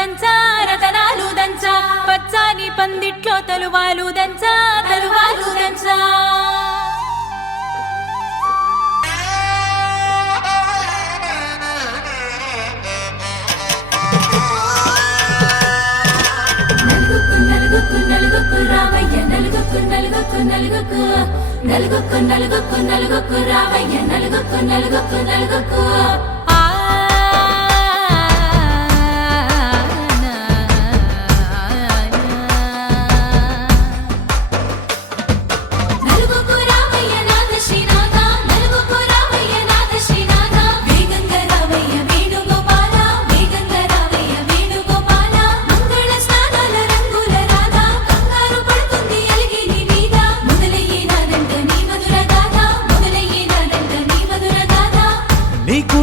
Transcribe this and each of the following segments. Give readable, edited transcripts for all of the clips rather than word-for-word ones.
దంచా రతనాలు దంచా పచ్చాని పందిట్లో తలువాలు దంచా తలువాలు దంచా నలుగుకు రావయ్య నలుగుకు నలుగుకు నలుగుకు నలుగుకు నలుగుకు నలుగుకు రావయ్య నలుగుకు నలుగుకు నలుగుకు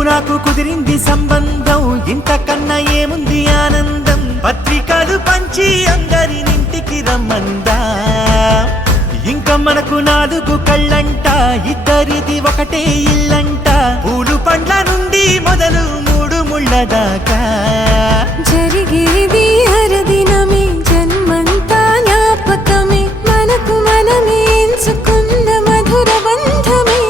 నాకు కుదిరింది సంబంధం ఇంతకన్నా ఏముంది ఆనందం పత్రికలు పంచి అందరినింటికి రమ్మందా ఇంకా మనకు 4 కళ్ళంట ఇద్దరిది ఒకటే ఇల్లంట పూలు పండ్ల నుండి మొదలు 3 ముళ్ళ దాకా జరిగేది అరదినమే జన్మంతా జ్ఞాపకమే మనకు మనమే ఎంచుకున్న మధుర బంధమే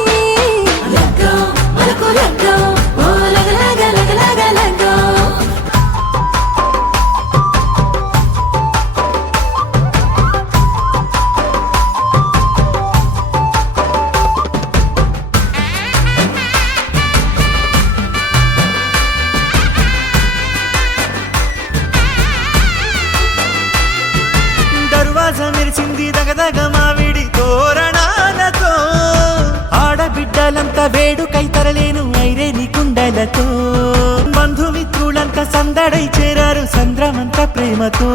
మెరిసింది దగదగ మావిడి తోరణాలతో ఆడబిడ్డలంతా వేడుకై తరలేను ఐరేని కుండలతో బంధుమిత్రులంతా సందడై చేరారు సంద్రమంత ప్రేమతో